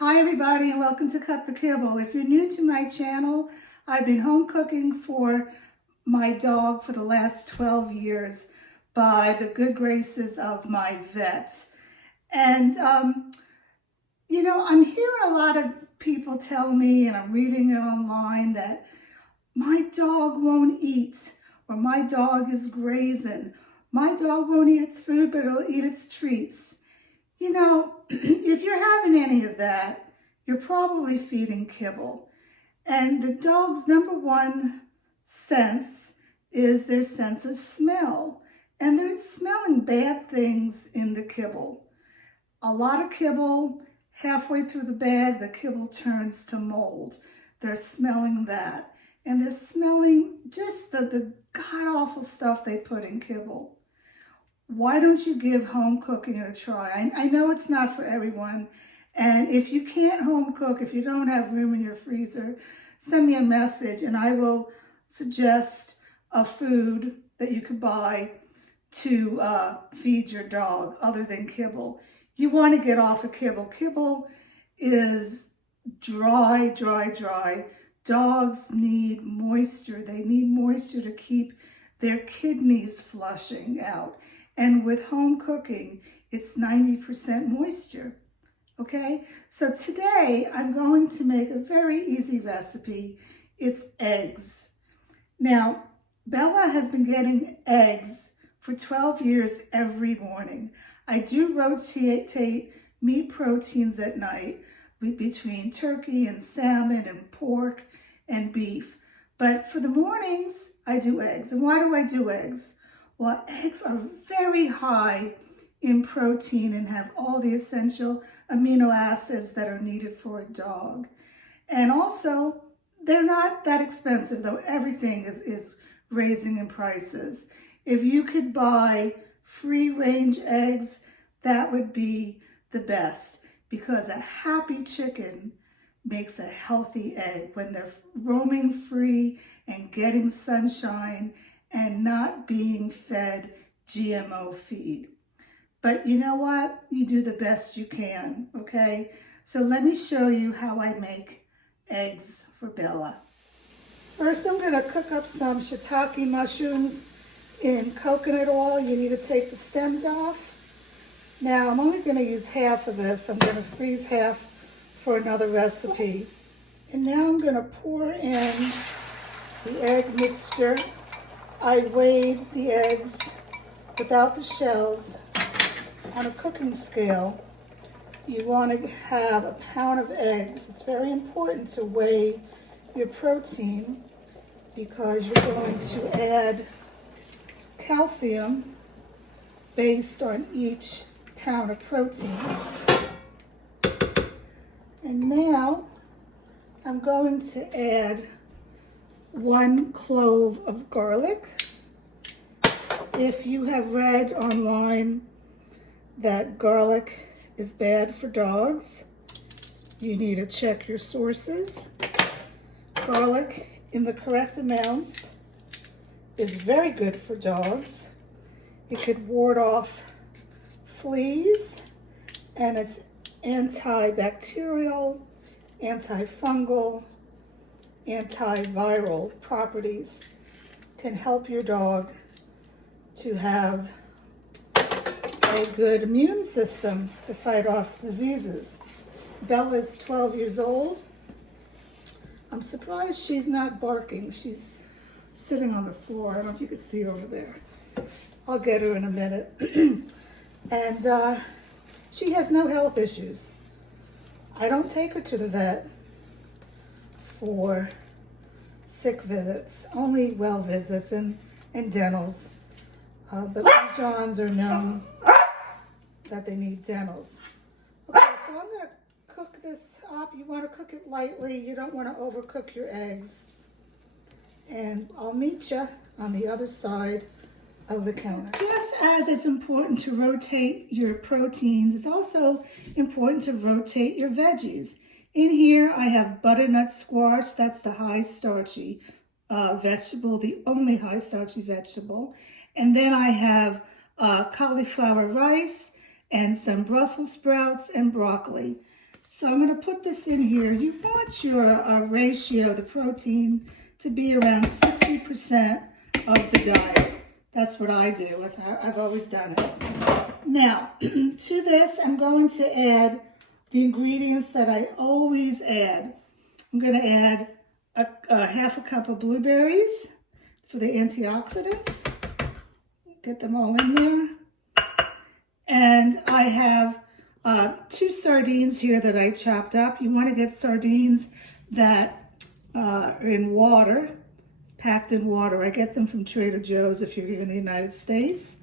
Hi everybody and welcome to Cut the Kibble. If you're new to my channel, I've been home cooking for my dog for the last 12 years by the good graces of my vet. And I'm hearing a lot of people tell me, and I'm reading it online, that my dog won't eat, or my dog is grazing. My dog won't eat its food, but it'll eat its treats. If you're having any of that, you're probably feeding kibble. And the dog's number one sense is their sense of smell. And they're smelling bad things in the kibble. A lot of kibble, halfway through the bag, the kibble turns to mold. They're smelling that. And they're smelling just the god-awful stuff they put in kibble. Why don't you give home cooking a try? I know it's not for everyone. And if you can't home cook, if you don't have room in your freezer, send me a message and I will suggest a food that you could buy to feed your dog other than kibble. You want to get off of kibble. Kibble is dry, dry, dry. Dogs need moisture. They need moisture to keep their kidneys flushing out. And with home cooking, it's 90% moisture, okay? So today, I'm going to make a very easy recipe. It's eggs. Now, Bella has been getting eggs for 12 years every morning. I do rotate meat proteins at night between turkey and salmon and pork and beef. But for the mornings, I do eggs. And why do I do eggs? Well, eggs are very high in protein and have all the essential amino acids that are needed for a dog. And also, they're not that expensive, though everything is raising in prices. If you could buy free-range eggs, that would be the best, because a happy chicken makes a healthy egg when they're roaming free and getting sunshine and not being fed GMO feed. But you know what? You do the best you can, okay? So let me show you how I make eggs for Bella. First, I'm gonna cook up some shiitake mushrooms in coconut oil. You need to take the stems off. Now, I'm only gonna use half of this. I'm gonna freeze half for another recipe. And now I'm gonna pour in the egg mixture. I weighed the eggs without the shells on a cooking scale. You want to have a pound of eggs. It's very important to weigh your protein because you're going to add calcium based on each pound of protein. And now I'm going to add 1 clove of garlic. If you have read online that garlic is bad for dogs, you need to check your sources. Garlic in the correct amounts is very good for dogs. It could ward off fleas, and it's antibacterial, antifungal, antiviral properties. Can help your dog to have a good immune system to fight off diseases. Bella is 12 years old. I'm surprised she's not barking. She's sitting on the floor. I don't know if you can see over there. I'll get her in a minute. And she has no health issues. I don't take her to the vet for sick visits, only well visits and dentals. But Johns are known that they need dentals. Okay, so I'm gonna cook this up. You wanna cook it lightly. You don't wanna overcook your eggs. And I'll meet you on the other side of the counter. Just as it's important to rotate your proteins, it's also important to rotate your veggies. In here, I have butternut squash. That's the high starchy vegetable, the only high starchy vegetable. And then I have cauliflower rice and some Brussels sprouts and broccoli. So I'm going to put this in here. You want your ratio, the protein, to be around 60% of the diet. That's what I do. That's how I've always done it. Now, to this, I'm going to add the ingredients that I always add. I'm going to add a half a cup of blueberries for the antioxidants. Get them all in there. And I have 2 sardines here that I chopped up. You want to get sardines that are in water, packed in water. I get them from Trader Joe's if you're here in the United States.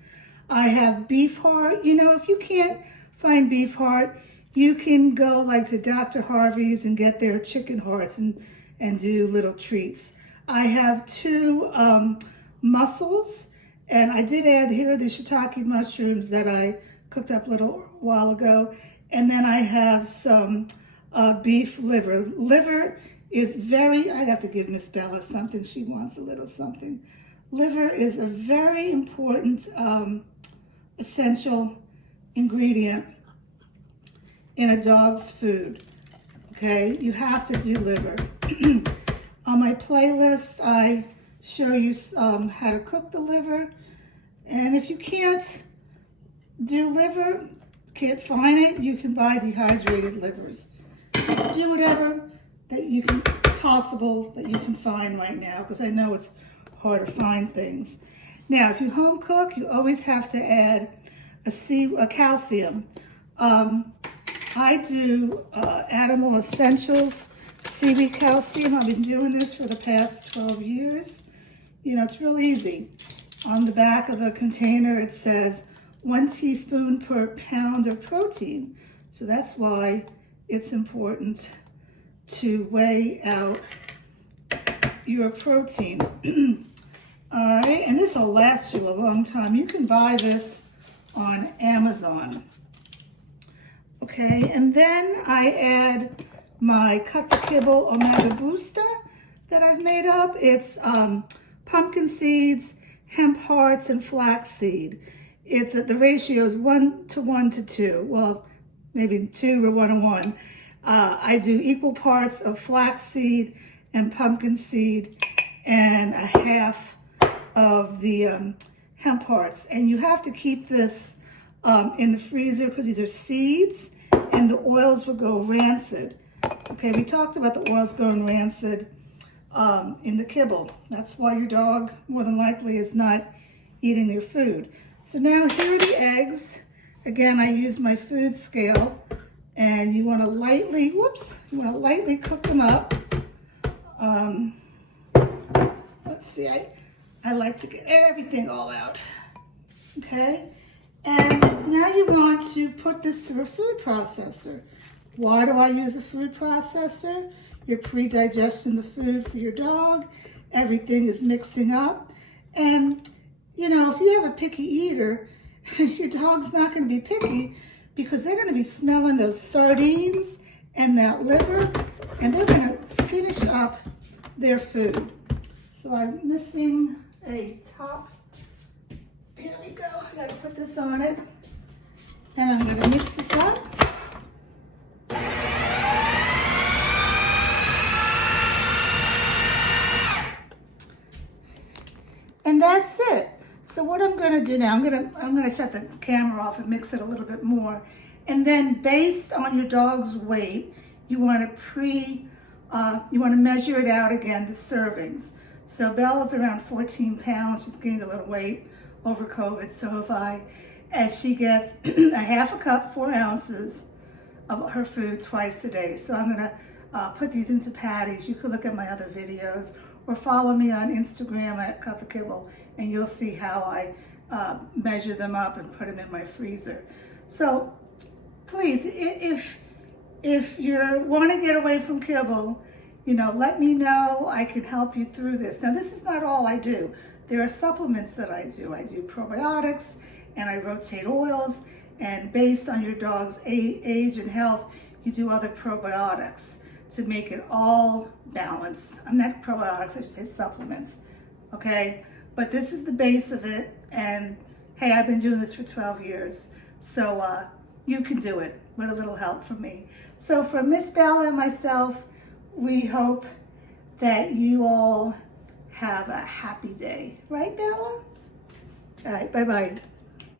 I have beef heart. You know, if you can't find beef heart, you can go like to Dr. Harvey's and get their chicken hearts and do little treats. I have 2 mussels, and I did add here the shiitake mushrooms that I cooked up a little while ago. And then I have some beef liver. Liver is very, I'd have to give Miss Bella something. She wants a little something. Liver is a very important essential ingredient in a dog's food. Okay, you have to do liver. On my playlist, I show you how to cook the liver. And if you can't do liver, can't find it, you can buy dehydrated livers. Just do whatever that you can possible that you can find right now, because I know it's hard to find things. Now, if you home cook, you always have to add a calcium. I do Animal Essentials CB calcium. I've been doing this for the past 12 years. You know, it's real easy. On the back of the container, it says 1 teaspoon per pound of protein. So that's why it's important to weigh out your protein. All right, and this will last you a long time. You can buy this on Amazon. Okay, and then I add my Cut the Kibble Omega Booster that I've made up. It's pumpkin seeds, hemp hearts, and flaxseed. It's the ratio is 1 to 1 to 2. Well, maybe 2 or 1 to 1. I do equal parts of flaxseed and pumpkin seed and a half of the hemp hearts. And you have to keep this in the freezer because these are seeds and the oils will go rancid. Okay, we talked about the oils going rancid in the kibble. That's why your dog more than likely is not eating your food. So now here are the eggs. Again, I use my food scale, and you want to lightly, cook them up. Let's see, I like to get everything all out. Okay, and now you want to put this through a food processor. Why do I use a food processor? You're pre-digesting the food for your dog. Everything is mixing up. And, you know, if you have a picky eater, your dog's not going to be picky because they're going to be smelling those sardines and that liver, and they're going to finish up their food. So I'm missing a top. Here we go. I got to put this on it. And I'm going to mix this up. And that's it. So what I'm going to do now, I'm going to shut the camera off and mix it a little bit more. And then based on your dog's weight, you want to measure it out again, the servings. So Bella's around 14 pounds. She's gained a little weight over COVID. So as she gets a half a cup, 4 ounces of her food twice a day. So I'm going to put these into patties. You could look at my other videos or follow me on Instagram at Cut the Kibble, and you'll see how I measure them up and put them in my freezer. So please, if you want to get away from kibble, you know, let me know. I can help you through this. Now, this is not all I do. There are supplements that I do. I do probiotics and I rotate oils, and based on your dog's age and health, you do other probiotics to make it all balanced. I'm not probiotics, I should say supplements, okay? But this is the base of it, and hey, I've been doing this for 12 years, so you can do it with a little help from me. So for Miss Bella and myself, we hope that you all have a happy day. Right, Bella? All right, bye-bye.